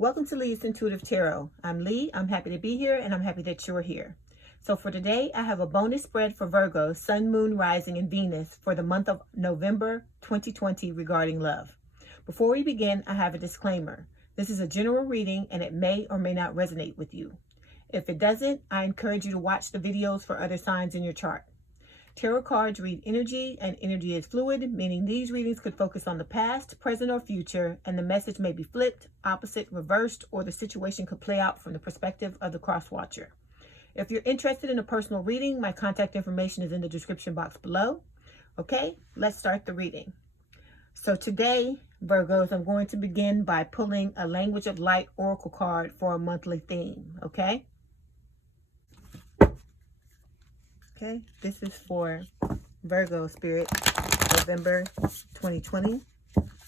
Welcome to Leigh's Intuitive Tarot. I'm Leigh. I'm happy to be here and I'm happy that you're here. So for today, I have a bonus spread for Virgo, Sun, Moon, Rising, and Venus for the month of November 2020 regarding love. Before we begin, I have a disclaimer. This is a general reading and it may or may not resonate with you. If it doesn't, I encourage you to watch the videos for other signs in your chart. Tarot cards read energy, and energy is fluid, meaning these readings could focus on the past, present, or future, and the message may be flipped, opposite, reversed, or the situation could play out from the perspective of the cross-watcher. If you're interested in a personal reading, my contact information is in the description box below. Okay, let's start the reading. So today, Virgos, I'm going to begin by pulling a Language of Light oracle card for a monthly theme, okay? Okay, this is for Virgo Spirit, November 2020,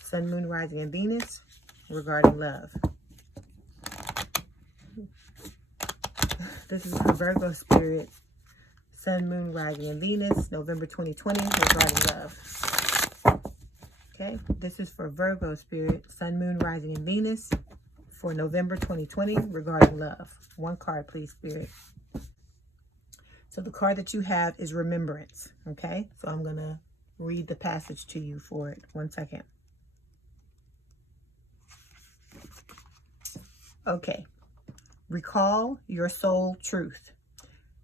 Sun, Moon, Rising, and Venus, regarding love. This is for Virgo Spirit, Sun, Moon, Rising, and Venus, November 2020, regarding love. Okay, this is for Virgo Spirit, Sun, Moon, Rising, and Venus, for November 2020, regarding love. One card, please, Spirit. So the card that you have is Remembrance, okay? So I'm going to read the passage to you for it. One second. Okay. Recall your soul truth.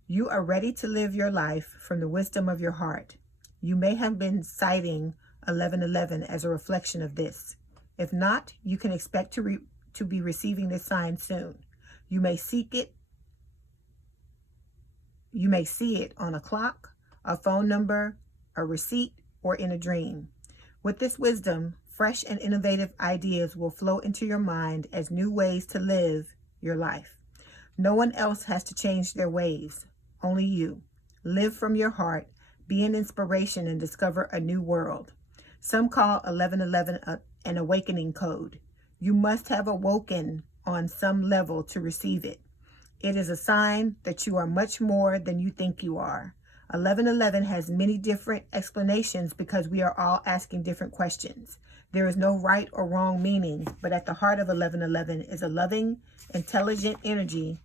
You are ready to live your life from the wisdom of your heart. You may have been citing 1111 as a reflection of this. If not, you can expect to be receiving this sign soon. You may seek it. You may see it on a clock, a phone number, a receipt, or in a dream. With this wisdom, fresh and innovative ideas will flow into your mind as new ways to live your life. No one else has to change their ways, only you. Live from your heart, be an inspiration, and discover a new world. Some call 1111 an awakening code. You must have awoken on some level to receive it. It is a sign that you are much more than you think you are. 1111 has many different explanations because we are all asking different questions. There is no right or wrong meaning, but at the heart of 1111 is a loving, intelligent energy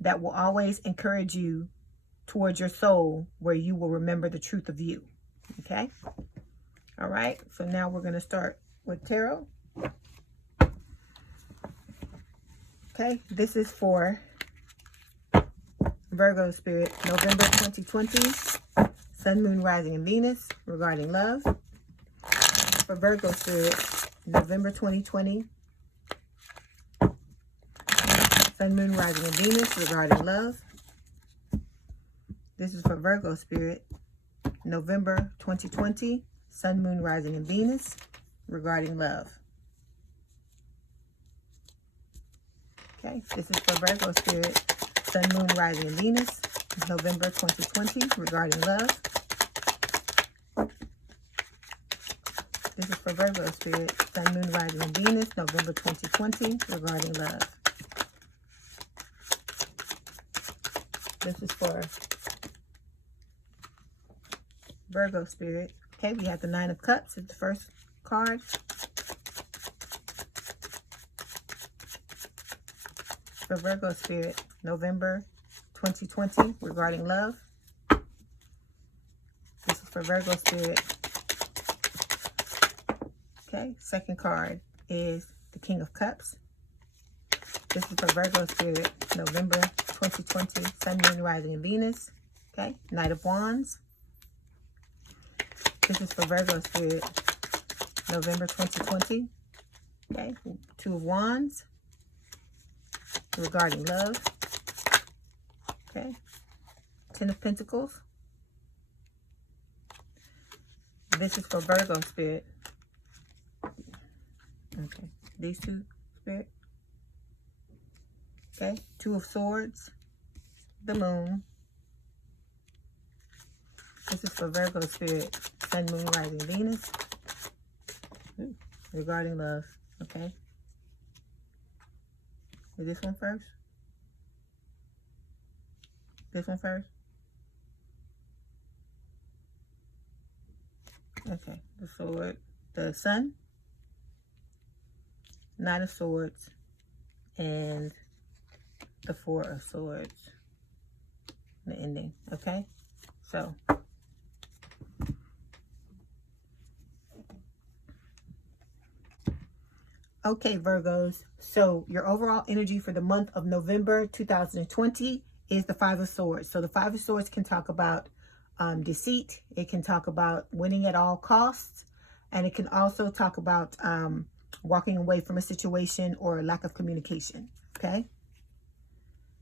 that will always encourage you towards your soul, where you will remember the truth of you. Okay? All right, so now we're going to start with tarot. Okay, this is for Virgo Spirit, November 2020, Sun, Moon, Rising, and Venus, regarding love. For Virgo Spirit, November 2020, Sun, Moon, Rising, and Venus, regarding love. This is for Virgo Spirit, November 2020, Sun, Moon, Rising, and Venus, regarding love. Okay, this is for Virgo Spirit, Sun, Moon, Rising, and Venus, November 2020, regarding love. This is for Virgo Spirit, Sun, Moon, Rising, and Venus, November 2020, regarding love. This is for Virgo Spirit. Okay, we have the Nine of Cups. It's the first card. For Virgo Spirit, November 2020, regarding love. This is for Virgo Spirit. Okay, second card is the King of Cups. This is for Virgo Spirit, November 2020, Sun, Moon, Rising, and Venus. Okay, Knight of Wands. This is for Virgo Spirit, November 2020. Okay, Two of Wands, regarding love. Okay, Ten of Pentacles. This is for Virgo Spirit. Okay, these two, Spirit. Okay, Two of Swords, the Moon. This is for Virgo Spirit, Sun, Moon, Rising, Venus, regarding love. Okay. Is this one first? This one first? Okay, the sword, the Sun, Knight of Swords, and the Four of Swords, the ending. Okay, so okay, Virgos, so your overall energy for the month of November 2020 is the Five of Swords. So the Five of Swords can talk about deceit. It can talk about winning at all costs. And it can also talk about walking away from a situation or a lack of communication. Okay.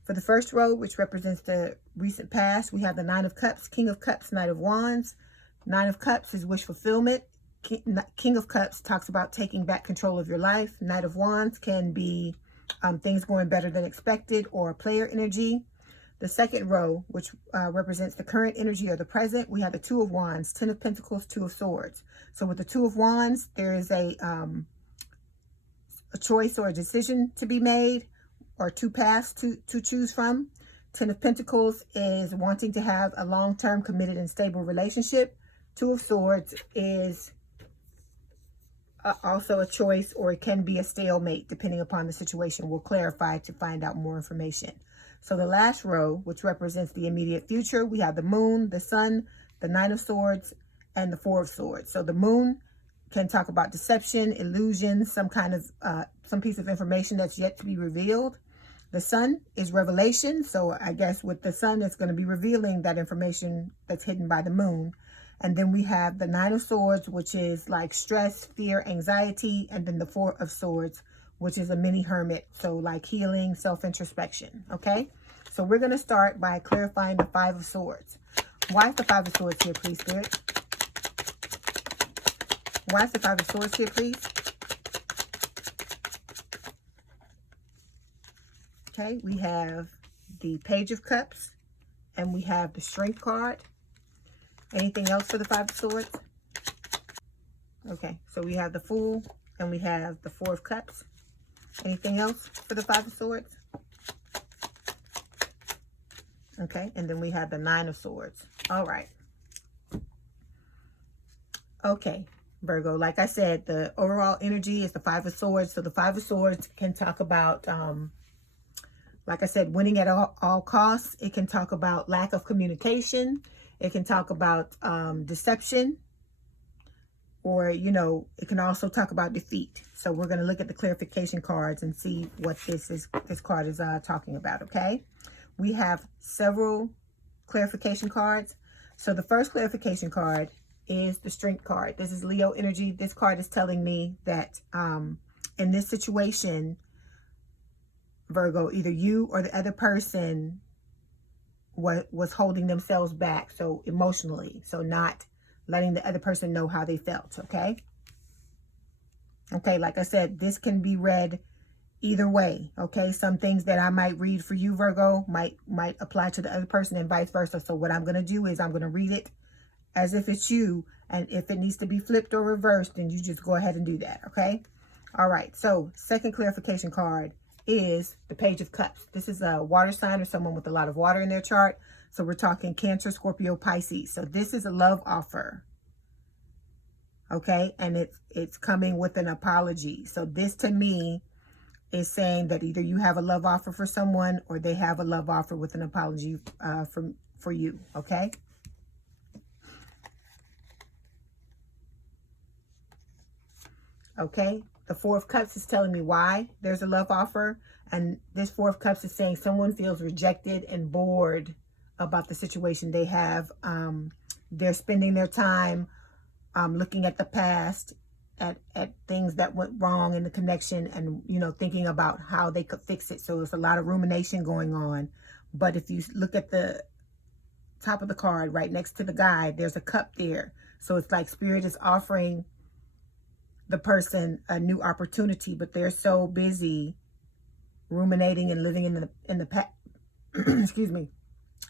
For the first row, which represents the recent past, we have the Nine of Cups, King of Cups, Knight of Wands. Nine of Cups is wish fulfillment. King of Cups talks about taking back control of your life. Knight of Wands can be things going better than expected or player energy. The second row, which represents the current energy or the present, we have the Two of Wands, Ten of Pentacles, Two of Swords. So with the Two of Wands, there is a choice or a decision to be made, or two paths to choose from. Ten of Pentacles is wanting to have a long-term committed and stable relationship. Two of Swords is also a choice, or it can be a stalemate depending upon the situation. We'll clarify to find out more information. So the last row, which represents the immediate future, we have the Moon, the Sun, the Nine of Swords, and the Four of Swords. So the Moon can talk about deception, illusion, some kind of some piece of information that's yet to be revealed. The Sun is revelation. So I guess with the Sun, it's going to be revealing that information that's hidden by the Moon. And then we have the Nine of Swords, which is like stress, fear, anxiety. And then the Four of Swords, which is a mini hermit. So like healing, self-introspection. Okay. So we're going to start by clarifying the Five of Swords. Why is the Five of Swords here, please, Spirit? Why is the Five of Swords here, please? Okay, we have the Page of Cups, and we have the Strength card. Anything else for the Five of Swords? Okay, so we have the Fool, and we have the Four of Cups. Anything else for the Five of Swords? Okay, and then we have the Nine of Swords. All right. Okay, Virgo, like I said, the overall energy is the Five of Swords. So the Five of Swords can talk about, like I said, winning at all costs. It can talk about lack of communication. It can talk about deception. Or, you know, it can also talk about defeat. So we're going to look at the clarification cards and see what this card is talking about, okay? We have several clarification cards. So the first clarification card is the Strength card. This is Leo energy. This card is telling me that in this situation, Virgo, either you or the other person was holding themselves back, so emotionally, so not letting the other person know how they felt, okay? Okay, like I said, this can be read either way, okay? Some things that I might read for you, Virgo, might apply to the other person and vice versa. So what I'm going to do is I'm going to read it as if it's you, and if it needs to be flipped or reversed, then you just go ahead and do that, okay? All right, so second clarification card is the Page of Cups. This is a water sign or someone with a lot of water in their chart. So we're talking Cancer, Scorpio, Pisces. So this is a love offer, okay? And it's coming with an apology. So this to me is saying that either you have a love offer for someone or they have a love offer with an apology for you, okay? Okay, the Four of Cups is telling me why there's a love offer. And this Four of Cups is saying someone feels rejected and bored about the situation they have. They're spending their time looking at the past, at things that went wrong in the connection, and, you know, thinking about how they could fix it. So there's a lot of rumination going on. But if you look at the top of the card right next to the guide, there's a cup there. So it's like Spirit is offering the person a new opportunity, but they're so busy ruminating and living in the past. Excuse me.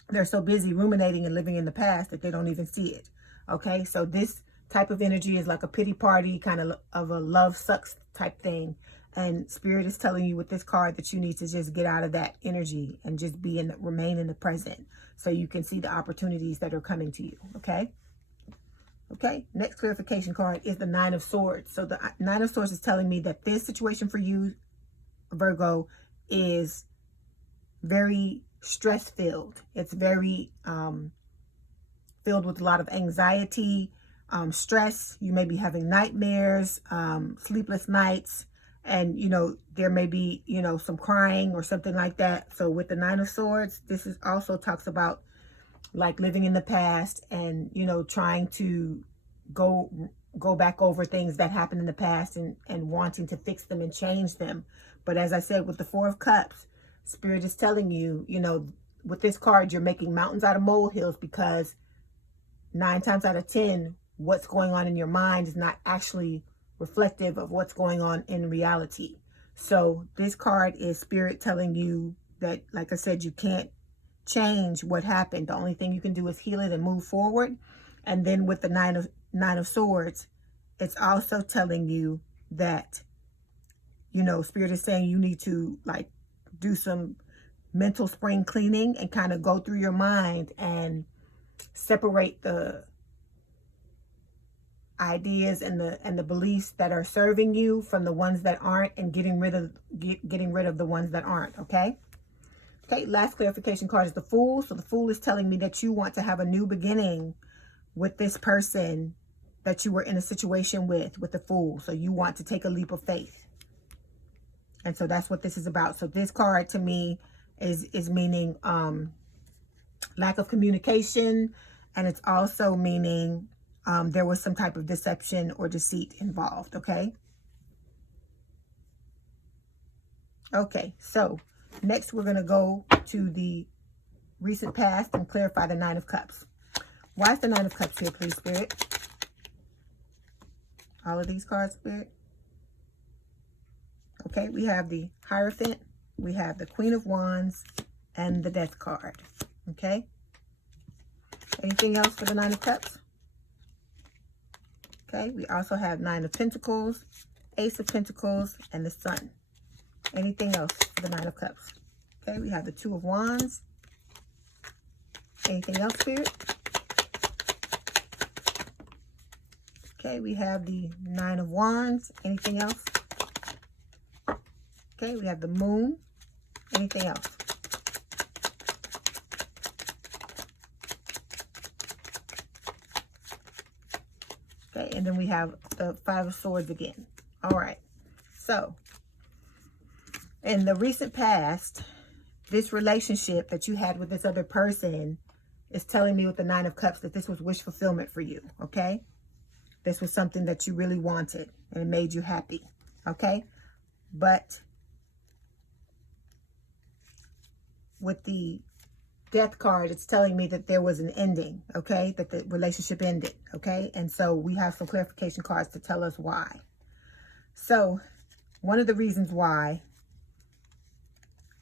They're so busy ruminating and living in the past that they don't even see it. Okay, so this type of energy is like a pity party, kind of a love sucks type thing. And Spirit is telling you with this card that you need to just get out of that energy and just remain in the present, so you can see the opportunities that are coming to you. Okay. Okay, next clarification card is the Nine of Swords. So the Nine of Swords is telling me that this situation for you, Virgo, is very stress-filled. It's very filled with a lot of anxiety, stress. You may be having nightmares, sleepless nights, and, you know, there may be, you know, some crying or something like that. So with the Nine of Swords, this is also talks about like living in the past and, you know, trying to go back over things that happened in the past and wanting to fix them and change them. But as I said, with the Four of Cups, Spirit is telling you, you know, with this card, you're making mountains out of molehills, because 9 times out of 10, what's going on in your mind is not actually reflective of what's going on in reality. So this card is Spirit telling you that, like I said, you can't change what happened. The only thing you can do is heal it and move forward. And then with the Nine of Swords, it's also telling you that, you know, Spirit is saying you need to like do some mental spring cleaning and kind of go through your mind and separate the ideas and the beliefs that are serving you from the ones that aren't, and getting rid of the ones that aren't. Okay, last clarification card is the Fool. So the Fool is telling me that you want to have a new beginning with this person that you were in a situation with the Fool. So you want to take a leap of faith, and so that's what this is about. So this card to me is meaning lack of communication, and it's also meaning there was some type of deception or deceit involved. Okay, so next we're going to go to the recent past and clarify the Nine of Cups. Why is the Nine of Cups here, please, Spirit? All of these cards, Spirit. Okay, we have the Hierophant, we have the Queen of Wands, and the Death card. Okay, anything else for the Nine of Cups? Okay, we also have Nine of Pentacles, Ace of Pentacles, and the Sun. Anything else for the Nine of Cups? Okay, we have the Two of Wands. Anything else, Spirit? Okay, we have the Nine of Wands. Anything else? Okay, we have the Moon. Anything else? Okay, and then we have the Five of Swords again. All right, so in the recent past, this relationship that you had with this other person is telling me with the Nine of Cups that this was wish fulfillment for you. Okay, this was something that you really wanted and it made you happy. Okay, but with the Death card, it's telling me that there was an ending. Okay, that the relationship ended. Okay, and so we have some clarification cards to tell us why. So one of the reasons why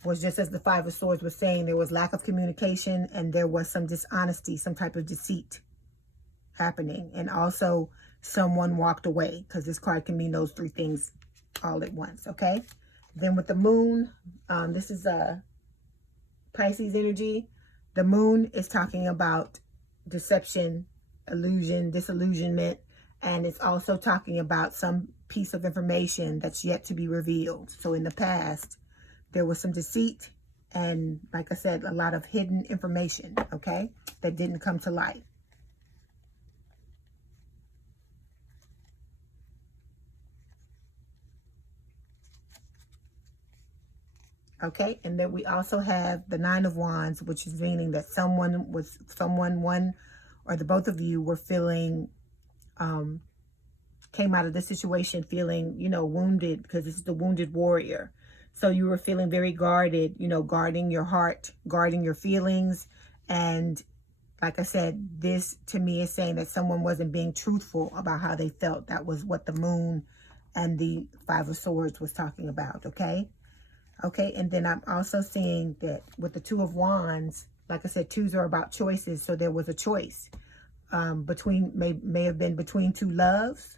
was, just as the Five of Swords was saying, there was lack of communication and there was some dishonesty, some type of deceit happening, and also someone walked away, because this card can mean those three things all at once. Okay, then with the Moon, this is a Pisces energy. The Moon is talking about deception, illusion, disillusionment, and it's also talking about some piece of information that's yet to be revealed. So in the past, there was some deceit and, like I said, a lot of hidden information, okay, that didn't come to light. Okay, and then we also have the Nine of Wands, which is meaning that one or the both of you were feeling, came out of this situation feeling, you know, wounded, because this is the wounded warrior. So you were feeling very guarded, you know, guarding your heart, guarding your feelings. And like I said, this to me is saying that someone wasn't being truthful about how they felt. That was what the Moon and the Five of Swords was talking about. Okay. Okay, and then I'm also seeing that with the Two of Wands, like I said, twos are about choices. So there was a choice between, may have been between two loves,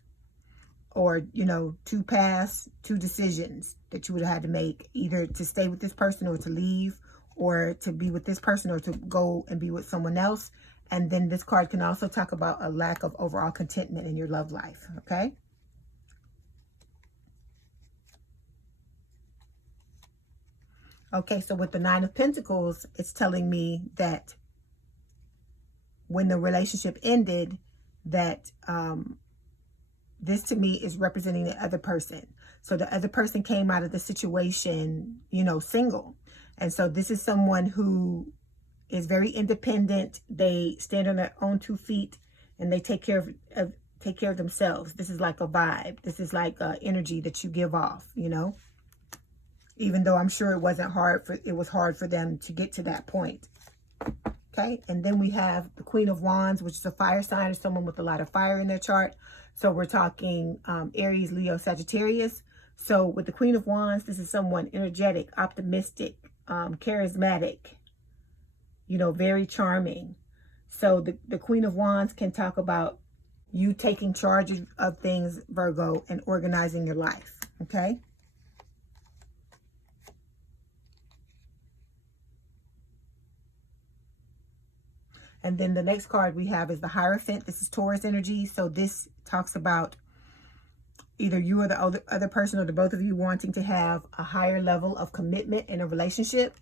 or, you know, two paths, two decisions that you would have had to make, either to stay with this person or to leave, or to be with this person or to go and be with someone else. And then this card can also talk about a lack of overall contentment in your love life. Okay. Okay, so with the Nine of Pentacles, it's telling me that when the relationship ended, that this to me is representing the other person. So the other person came out of the situation, you know, single. And so this is someone who is very independent. They stand on their own 2 feet and they take care of themselves. This is like a vibe. This is like energy that you give off, you know, even though I'm sure it was hard for them to get to that point. Okay, and then we have the Queen of Wands, which is a fire sign or someone with a lot of fire in their chart. So we're talking Aries, Leo, Sagittarius. So with the Queen of Wands, this is someone energetic, optimistic, charismatic, you know, very charming. So the Queen of Wands can talk about you taking charge of things, Virgo, and organizing your life, okay? And then the next card we have is the Hierophant. This is Taurus energy. So this talks about either you or the other person or the both of you wanting to have a higher level of commitment in a relationship.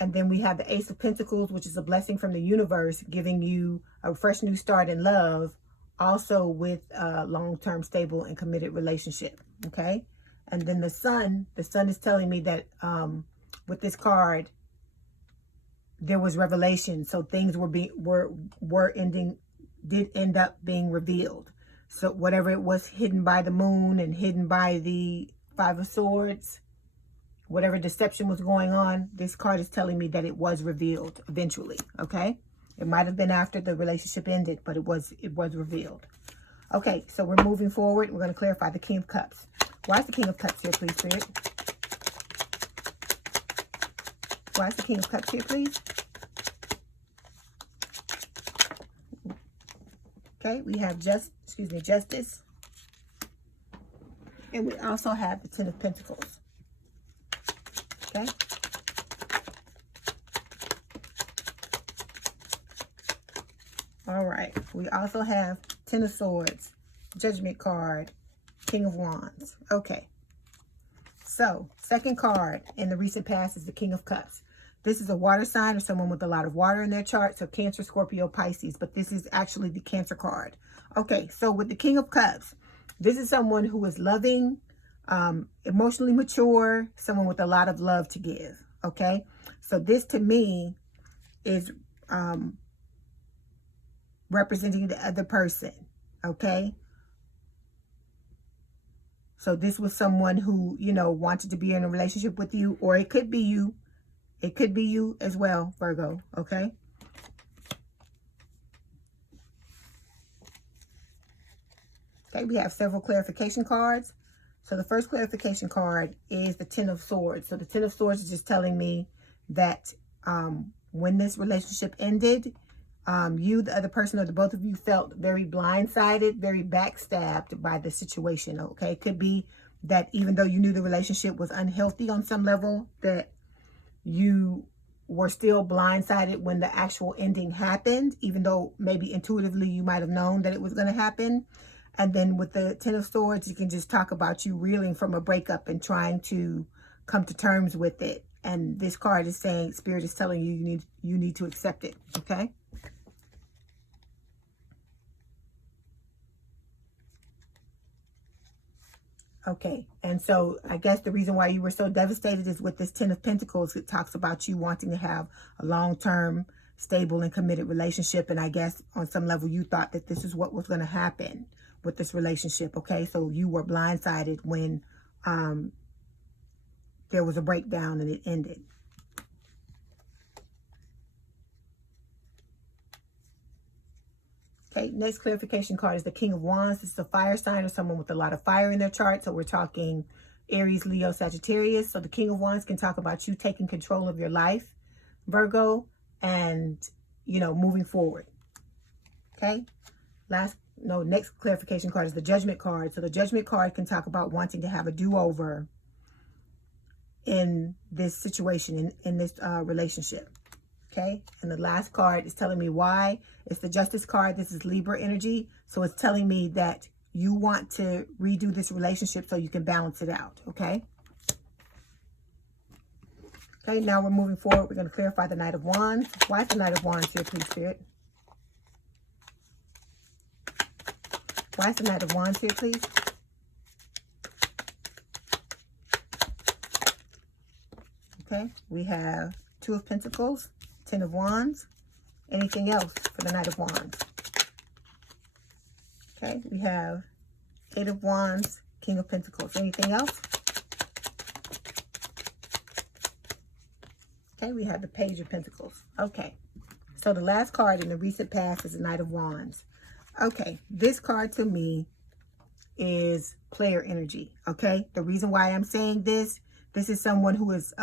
And then we have the Ace of Pentacles, which is a blessing from the universe, giving you a fresh new start in love, also with a long-term stable and committed relationship, okay? And then the Sun is telling me that with this card, there was revelation. So things did end up being revealed. So whatever it was hidden by the moon and hidden by the Five of Swords, whatever deception was going on, this card is telling me that it was revealed eventually, okay? It might have been after the relationship ended, but it was revealed. Okay, so we're moving forward. We're going to clarify the King of Cups. Why is the King of Cups here, please, Spirit? Why is the King of Cups here, please? Okay, we have Justice. And we also have the Ten of Pentacles. Okay. All right. We also have Ten of Swords, Judgment card, King of Wands. Okay. So, second card in the recent past is the King of Cups. This is a water sign or someone with a lot of water in their chart. So Cancer, Scorpio, Pisces. But this is actually the Cancer card. Okay, so with the King of Cups, this is someone who is loving, emotionally mature, someone with a lot of love to give. Okay, so this to me is representing the other person. Okay, so this was someone who, you know, wanted to be in a relationship with you, or it could be you. It could be you as well, Virgo, okay? Okay, we have several clarification cards. So the first clarification card is the Ten of Swords. So the Ten of Swords is just telling me that when this relationship ended, you, the other person, or the both of you felt very blindsided, very backstabbed by the situation, okay? It could be that even though you knew the relationship was unhealthy on some level, that you were still blindsided when the actual ending happened, even though maybe intuitively you might have known that it was going to happen. And then with the Ten of Swords, you can just talk about you reeling from a breakup and trying to come to terms with it. And this card is saying, Spirit is telling you, you need to accept it, okay? Okay, and so I guess the reason why you were so devastated is with this Ten of Pentacles. It talks about you wanting to have a long-term, stable, and committed relationship. And I guess on some level you thought that this is what was going to happen with this relationship, okay? So you were blindsided when there was a breakdown and it ended. Okay, next clarification card is the King of Wands. This is a fire sign or someone with a lot of fire in their chart. So we're talking Aries, Leo, Sagittarius. So the King of Wands can talk about you taking control of your life, Virgo, and, you know, moving forward. Okay, next clarification card is the Judgment card. So the Judgment card can talk about wanting to have a do-over in this situation, in this relationship. Okay, and the last card is telling me why. It's the Justice card. This is Libra energy. So it's telling me that you want to redo this relationship so you can balance it out, okay? Okay, now we're moving forward. We're going to clarify the Knight of Wands. Why is the Knight of Wands here, please, Spirit? Why is the Knight of Wands here, please? Okay, we have Two of Pentacles, Ten of Wands. Anything else for the Knight of Wands? Okay, we have Eight of Wands, King of Pentacles. Anything else? Okay, we have the Page of Pentacles. Okay, so the last card in the recent past is the Knight of Wands. Okay, this card to me is player energy. Okay, the reason why I'm saying this is someone who is,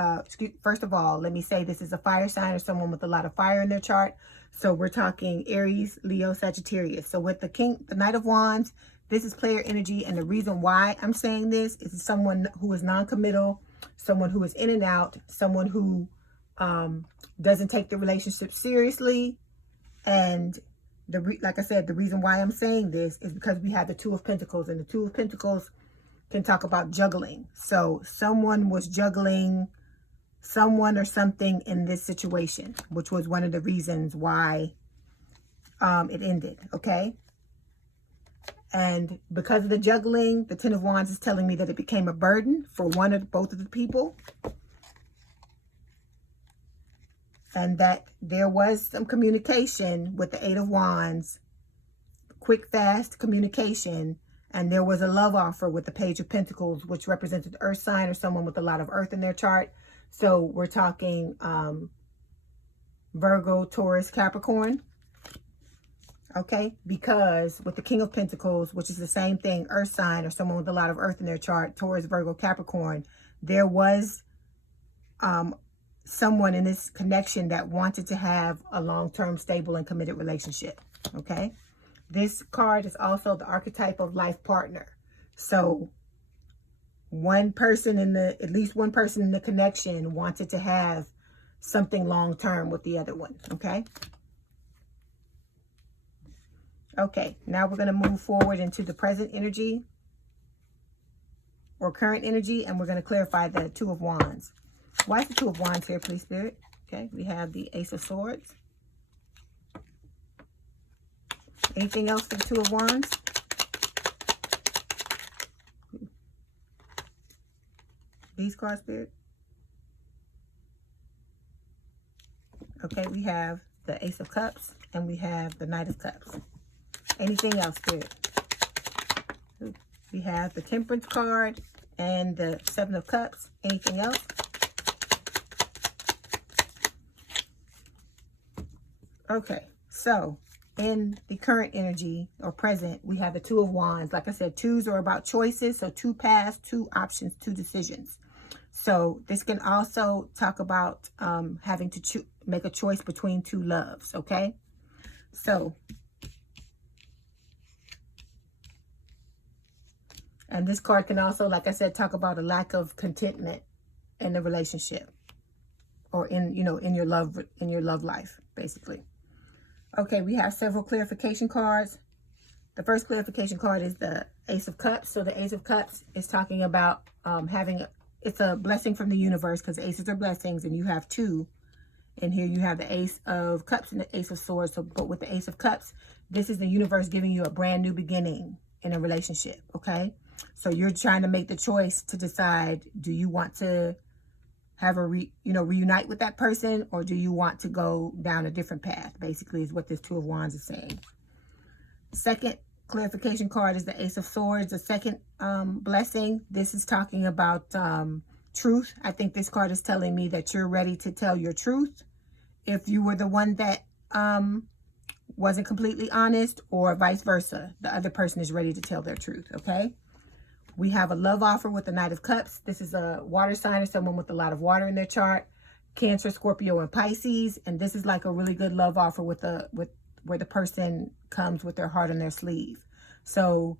first of all, let me say this is a fire sign or someone with a lot of fire in their chart. So we're talking Aries, Leo, Sagittarius. So with the Knight of Wands, this is player energy. And the reason why I'm saying this is someone who is non-committal, someone who is in and out, someone who doesn't take the relationship seriously. And like I said, the reason why I'm saying this is because we have the Two of Pentacles, and the Two of Pentacles can talk about juggling. So someone was juggling someone or something in this situation, which was one of the reasons why it ended. Okay. And because of the juggling, the Ten of Wands is telling me that it became a burden for one or both of the people. And that there was some communication with the Eight of Wands, quick, fast communication. And there was a love offer with the Page of Pentacles, which represented the earth sign or someone with a lot of earth in their chart. So we're talking Virgo, Taurus, Capricorn. Okay, because with the King of Pentacles, which is the same thing, earth sign or someone with a lot of earth in their chart, Taurus, Virgo, Capricorn, there was someone in this connection that wanted to have a long-term, stable, and committed relationship. Okay. This card is also the archetype of life partner. So at least one person in the connection wanted to have something long-term with the other one. Okay. Okay. Now we're going to move forward into the present energy or current energy. And we're going to clarify the Two of Wands. Why is the Two of Wands here, please, Spirit? Okay. We have the Ace of Swords. Anything else for the Two of Wands? These cards, Spirit. Okay, we have the Ace of Cups and we have the Knight of Cups. Anything else, Spirit? We have the Temperance card and the Seven of Cups. Anything else? Okay, so in the current energy or present, we have the Two of Wands. Like I said, twos are about choices. So two paths, two options, two decisions. So this can also talk about having to make a choice between two loves. Okay. So, and this card can also, like I said, talk about a lack of contentment in the relationship or in your love life, basically. Okay, we have several clarification cards. The first clarification card is the Ace of Cups. So the Ace of Cups is talking about it's a blessing from the universe, because aces are blessings, and you have two. And here you have the Ace of Cups and the Ace of Swords. So, but with the Ace of Cups, this is the universe giving you a brand new beginning in a relationship, okay? So you're trying to make the choice to decide, do you want to have reunite with that person, or do you want to go down a different path, basically, is what this Two of Wands is saying. Second clarification card is the Ace of Swords, the second blessing. This is talking about truth. I think this card is telling me that you're ready to tell your truth. If you were the one that wasn't completely honest, or vice versa, the other person is ready to tell their truth, okay? We have a love offer with the Knight of Cups. This is a water sign or someone with a lot of water in their chart. Cancer, Scorpio, and Pisces. And this is like a really good love offer where the person comes with their heart on their sleeve. So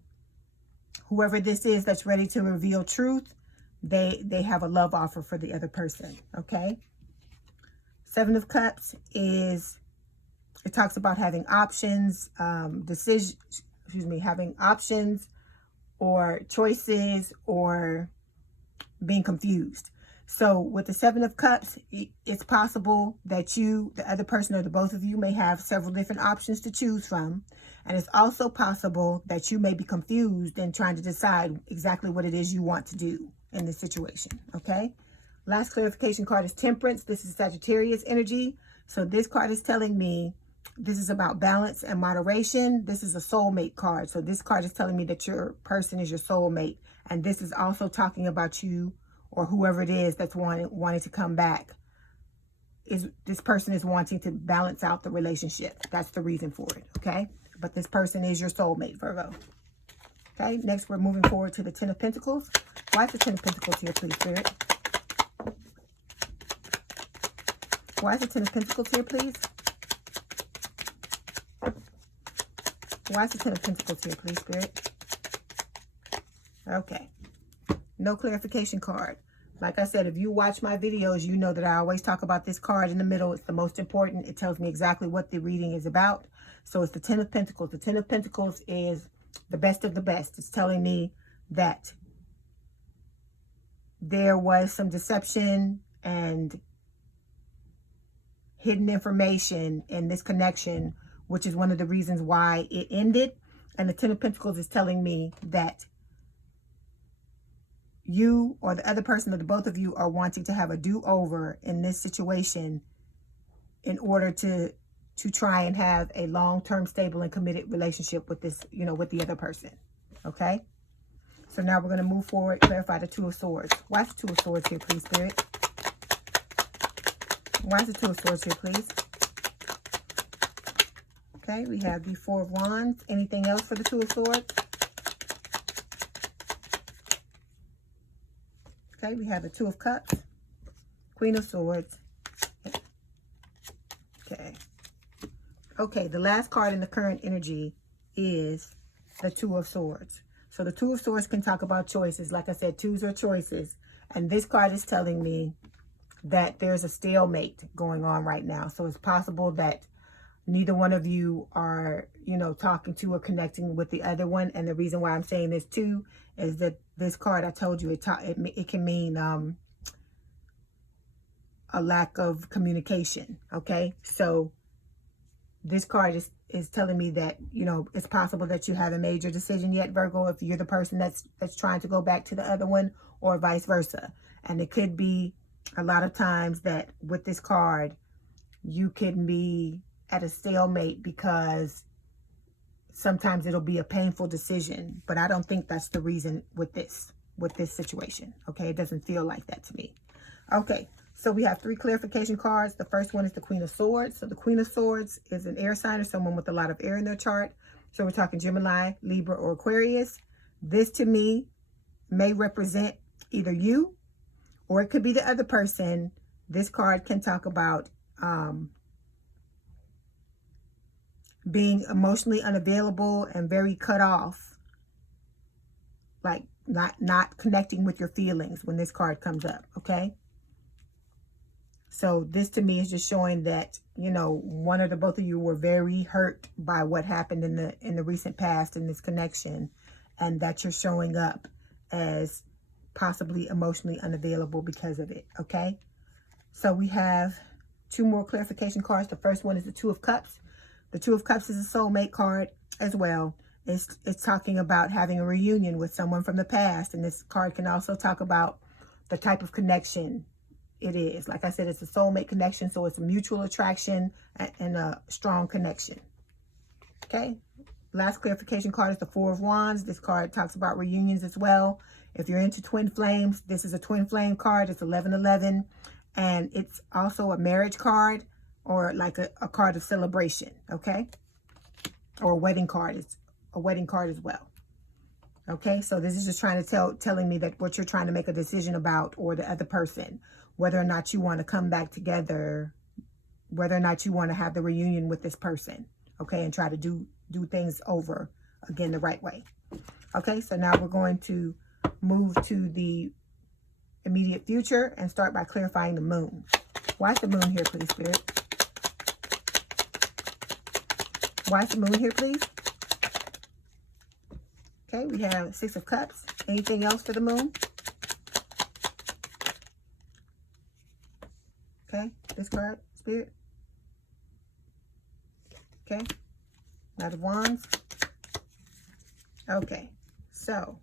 whoever this is that's ready to reveal truth, they have a love offer for the other person, okay? Seven of Cups it talks about having options, having options or choices, or being confused. So with the Seven of Cups, it's possible that you, the other person, or the both of you may have several different options to choose from. And it's also possible that you may be confused and trying to decide exactly what it is you want to do in this situation, okay? Last clarification card is Temperance. This is Sagittarius energy. So this card is telling me this is about balance and moderation. This is a soulmate card. So this card is telling me that your person is your soulmate. And this is also talking about you, or whoever it is that's wanting to come back. This person is wanting to balance out the relationship. That's the reason for it, okay? But this person is your soulmate, Virgo. Okay, next we're moving forward to the Ten of Pentacles. Why is the Ten of Pentacles here, please, Spirit? Why is the Ten of Pentacles here, please? Why is the Ten of Pentacles here, please, Spirit? Okay. No clarification card. Like I said, if you watch my videos, you know that I always talk about this card in the middle. It's the most important. It tells me exactly what the reading is about. So it's the Ten of Pentacles. The Ten of Pentacles is the best of the best. It's telling me that there was some deception and hidden information in this connection, which is one of the reasons why it ended. And the Ten of Pentacles is telling me that you or the other person, or the both of you, are wanting to have a do-over in this situation in order to try and have a long-term, stable, and committed relationship with this, with the other person. Okay? So now we're going to move forward, clarify the Two of Swords. Why is the Two of Swords here, please, Spirit? Why is the Two of Swords here, please? Okay, we have the Four of Wands. Anything else for the Two of Swords? Okay, we have the Two of Cups, Queen of Swords. Okay, the last card in the current energy is the Two of Swords. So the Two of Swords can talk about choices. Like I said, twos are choices. And this card is telling me that there's a stalemate going on right now. So it's possible that neither one of you are, talking to or connecting with the other one. And the reason why I'm saying this too is that this card, I told you, it can mean a lack of communication. Okay, so this card is telling me that, it's possible that you haven't made your decision yet, Virgo, if you're the person that's trying to go back to the other one, or vice versa. And it could be a lot of times that with this card, you can be at a stalemate because sometimes it'll be a painful decision. But I don't think that's the reason with this situation. Okay, it doesn't feel like that to me. Okay, so we have three clarification cards. The first one is the Queen of Swords. So the Queen of Swords is an air sign, or someone with a lot of air in their chart. So we're talking Gemini, Libra, or Aquarius. This to me may represent either you, or it could be the other person. This card can talk about being emotionally unavailable and very cut off, like not connecting with your feelings when this card comes up. Okay, so this to me is just showing that one or the both of you were very hurt by what happened in the recent past in this connection, and that you're showing up as possibly emotionally unavailable because of it. Okay, so we have two more clarification cards. The first one is the Two of Cups. The Two of Cups is a soulmate card as well. It's talking about having a reunion with someone from the past. And this card can also talk about the type of connection it is. Like I said, it's a soulmate connection. So it's a mutual attraction and a strong connection. Okay. Last clarification card is the Four of Wands. This card talks about reunions as well. If you're into twin flames, this is a twin flame card. It's 1111. And it's also a marriage card, or like a card of celebration, okay? Or a wedding card. It's a wedding card as well. Okay, so this is just trying to telling me that what you're trying to make a decision about, or the other person, whether or not you want to come back together, whether or not you want to have the reunion with this person, okay, and try to do things over again the right way. Okay, so now we're going to move to the immediate future and start by clarifying the moon. Why is the moon here, please, Spirit? Why is the moon here, please? Okay, we have Six of Cups. Anything else for the moon? Okay, this card, Spirit. Okay, Knight of Wands. Okay, so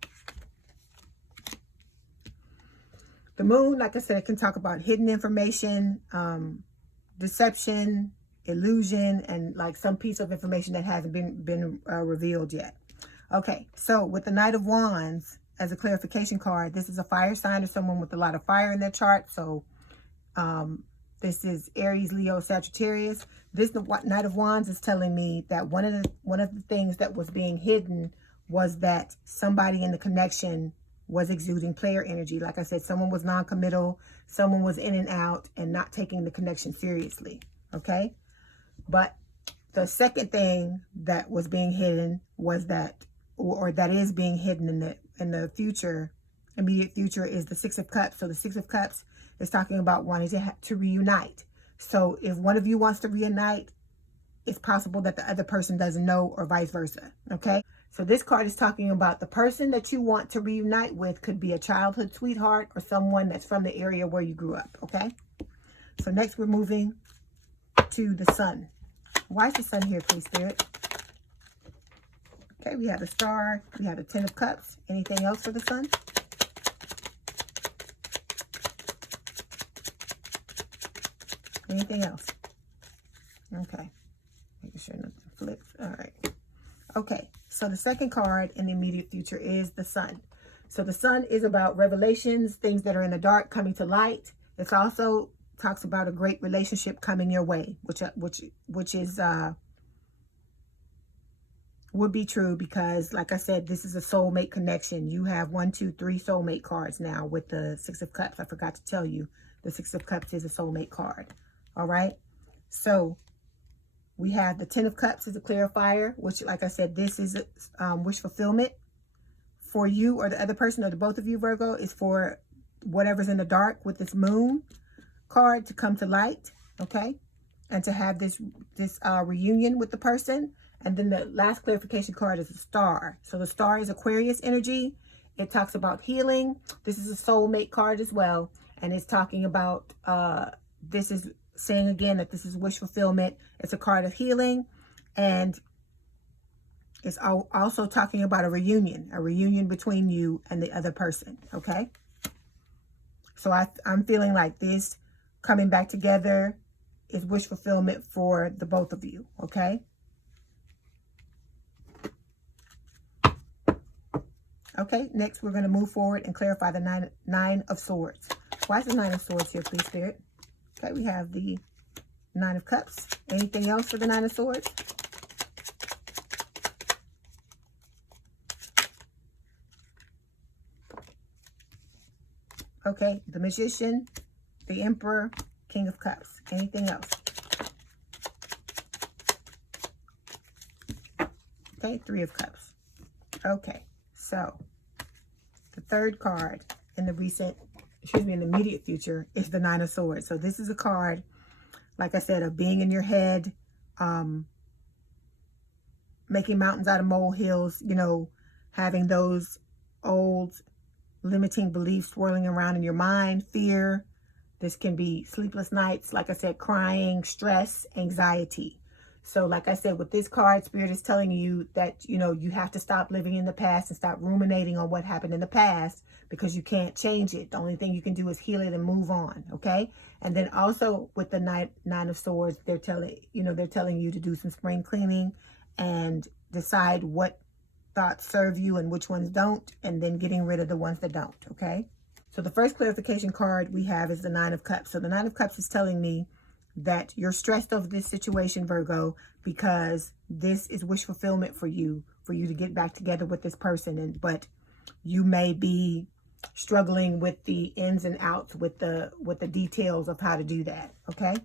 the moon, like I said, it can talk about hidden information, deception, illusion, and like some piece of information that hasn't been revealed yet. Okay, so with the Knight of Wands as a clarification card, this is a fire sign or someone with a lot of fire in their chart. So this is Aries, Leo, Sagittarius. This Knight of Wands is telling me that one of the things that was being hidden was that somebody in the connection was exuding player energy. Like I said, someone was non-committal, someone was in and out and not taking the connection seriously. Okay, but the second thing that was being hidden was that, or that is being hidden in the future, immediate future, is the Six of Cups. So the Six of Cups is talking about wanting to reunite. So if one of you wants to reunite, it's possible that the other person doesn't know, or vice versa. Okay, so this card is talking about the person that you want to reunite with could be a childhood sweetheart or someone that's from the area where you grew up. Okay, so next we're moving to the Sun. Why is the Sun here, please, Spirit? Okay, we have the Star, we have the Ten of Cups. Anything else for the Sun? Anything else? Okay, making sure nothing flips. All right. Okay, so the second card in the immediate future is the Sun. So the Sun is about revelations, things that are in the dark coming to light. It's also talks about a great relationship coming your way, which is would be true, because like I said, this is a soulmate connection. You have 1, 2, 3 soulmate cards now with the Six of Cups. I forgot to tell you, the Six of Cups is a soulmate card. All right, so we have the Ten of Cups as a clarifier, which, like I said, this is wish fulfillment for you or the other person, or the both of you, Virgo, is for whatever's in the dark with this Moon card to come to light. Okay, and to have this reunion with the person. And then the last clarification card is a Star. So the Star is Aquarius energy. It talks about healing. This is a soulmate card as well, and it's talking about this is saying again that this is wish fulfillment. It's a card of healing, and it's also talking about a reunion between you and the other person. Okay, so I'm feeling like this coming back together is wish fulfillment for the both of you. Okay, okay, next we're going to move forward and clarify the Nine of Swords. Why is the Nine of Swords here, please, Spirit? Okay, we have the Nine of Cups. Anything else for the Nine of Swords? Okay, the Magician, the Emperor, King of Cups. Anything else? Okay, Three of Cups. Okay, so the third card in the in the immediate future is the Nine of Swords. So this is a card, like I said, of being in your head, making mountains out of molehills, you know, having those old limiting beliefs swirling around in your mind, fear. This can be sleepless nights, like I said, crying, stress, anxiety. So like I said, with this card, Spirit is telling you that, you know, you have to stop living in the past and stop ruminating on what happened in the past, because you can't change it. The only thing you can do is heal it and move on. Okay. And then also with the Nine of Swords, they're telling you to do some spring cleaning and decide what thoughts serve you and which ones don't, and then getting rid of the ones that don't. Okay. So the first clarification card we have is the Nine of Cups. So the Nine of Cups is telling me that you're stressed over this situation, Virgo, because this is wish fulfillment for you to get back together with this person. But you may be struggling with the ins and outs, with the details of how to do that. Okay.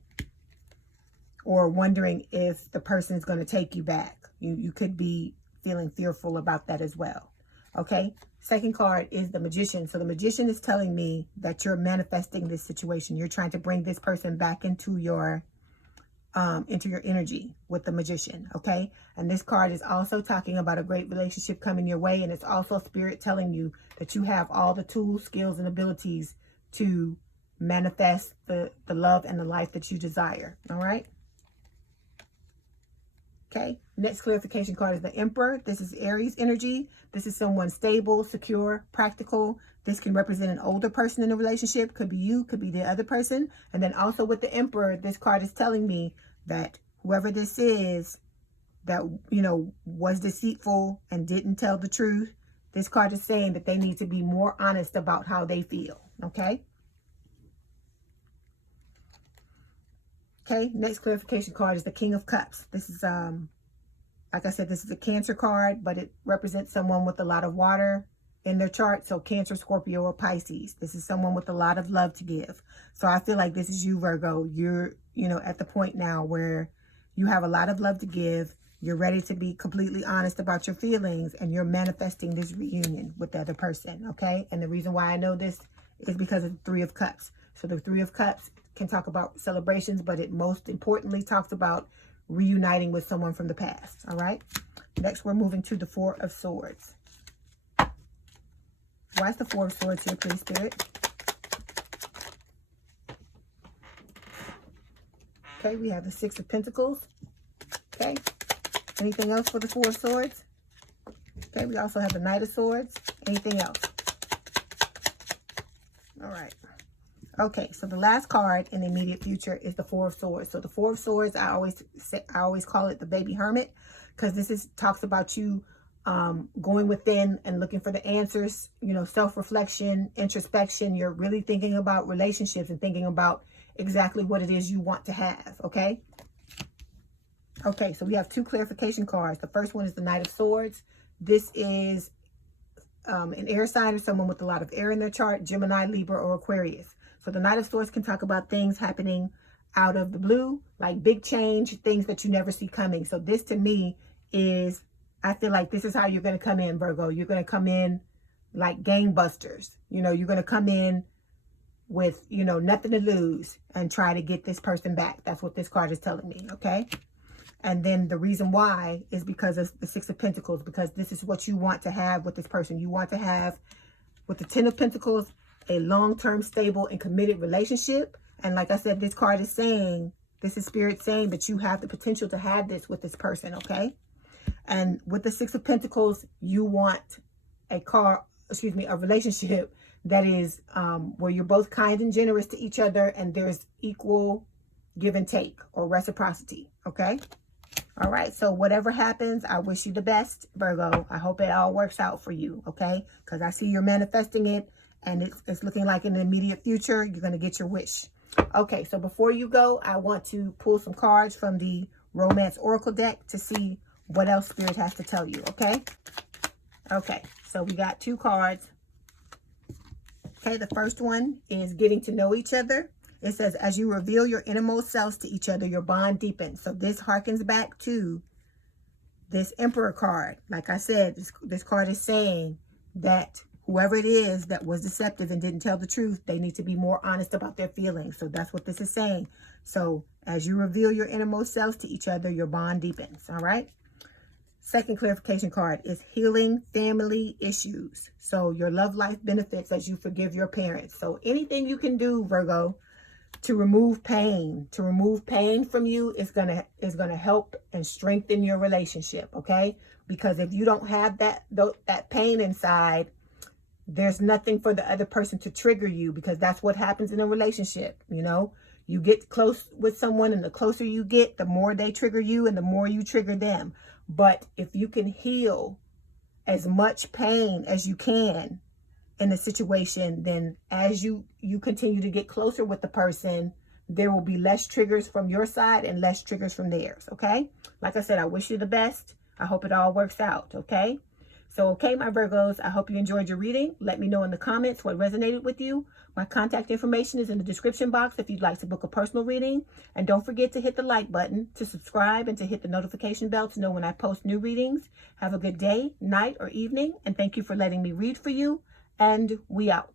Or wondering if the person is going to take you back. You could be feeling fearful about that as well. Okay. Second card is the Magician. So the Magician is telling me that you're manifesting this situation. You're trying to bring this person back into your energy with the Magician. Okay. And this card is also talking about a great relationship coming your way. And it's also Spirit telling you that you have all the tools, skills, and abilities to manifest the love and the life that you desire. All right. Okay, next clarification card is the Emperor. This is Aries energy. This is someone stable, secure, practical. This can represent an older person in a relationship. Could be you, could be the other person. And then also with the Emperor, this card is telling me that whoever this is that, you know, was deceitful and didn't tell the truth, this card is saying that they need to be more honest about how they feel. Okay. Okay, next clarification card is the King of Cups. This is, like I said, this is a Cancer card, but it represents someone with a lot of water in their chart. So Cancer, Scorpio, or Pisces. This is someone with a lot of love to give. So I feel like this is you, Virgo. You're, you know, at the point now where you have a lot of love to give. You're ready to be completely honest about your feelings, and you're manifesting this reunion with the other person, okay? And the reason why I know this is because of the Three of Cups. So the Three of Cups can talk about celebrations, but it most importantly talks about reuniting with someone from the past. All right. Next, we're moving to the Four of Swords. Why is the Four of Swords here, please, Spirit? Okay, we have the Six of Pentacles. Okay. Anything else for the Four of Swords? Okay, we also have the Knight of Swords. Anything else? All right. Okay, so the last card in the immediate future is the Four of Swords. So the Four of Swords, I always call it the baby hermit, because this talks about you going within and looking for the answers, you know, self-reflection, introspection. You're really thinking about relationships and thinking about exactly what it is you want to have, okay? Okay, so we have two clarification cards. The first one is the Knight of Swords. This is an air sign or someone with a lot of air in their chart, Gemini, Libra, or Aquarius. So the Knight of Swords can talk about things happening out of the blue, like big change, things that you never see coming. So this to me is, I feel like this is how you're going to come in, Virgo. You're going to come in like gangbusters. You know, you're going to come in with, you know, nothing to lose and try to get this person back. That's what this card is telling me, okay? And then the reason why is because of the Six of Pentacles, because this is what you want to have with this person. You want to have, with the Ten of Pentacles, a long-term, stable, and committed relationship. And like I said, this card is saying, this is Spirit saying that you have the potential to have this with this person, okay? And with the Six of Pentacles, you want a relationship that is where you're both kind and generous to each other, and there's equal give and take or reciprocity, okay? All right, so whatever happens, I wish you the best, Virgo. I hope it all works out for you, okay? Because I see you're manifesting it, and it's looking like in the immediate future, you're going to get your wish. Okay, so before you go, I want to pull some cards from the Romance Oracle deck to see what else Spirit has to tell you, okay? Okay, so we got two cards. Okay, the first one is getting to know each other. It says, as you reveal your innermost selves to each other, your bond deepens. So this harkens back to this Emperor card. Like I said, this card is saying that whoever it is that was deceptive and didn't tell the truth, they need to be more honest about their feelings. So that's what this is saying. So as you reveal your innermost selves to each other, your bond deepens. All right. Second clarification card is healing family issues. So your love life benefits as you forgive your parents. So anything you can do, Virgo, to remove pain from you is gonna help and strengthen your relationship, okay? Because if you don't have that pain inside, there's nothing for the other person to trigger you, because that's what happens in a relationship. You know, you get close with someone, and the closer you get, the more they trigger you and the more you trigger them. But if you can heal as much pain as you can in the situation, then as you continue to get closer with the person, there will be less triggers from your side and less triggers from theirs, okay? Like I said, I wish you the best. I hope it all works out, okay? So, okay, my Virgos, I hope you enjoyed your reading. Let me know in the comments what resonated with you. My contact information is in the description box if you'd like to book a personal reading. And don't forget to hit the like button, to subscribe, and to hit the notification bell to know when I post new readings. Have a good day, night, or evening, and thank you for letting me read for you. And we out.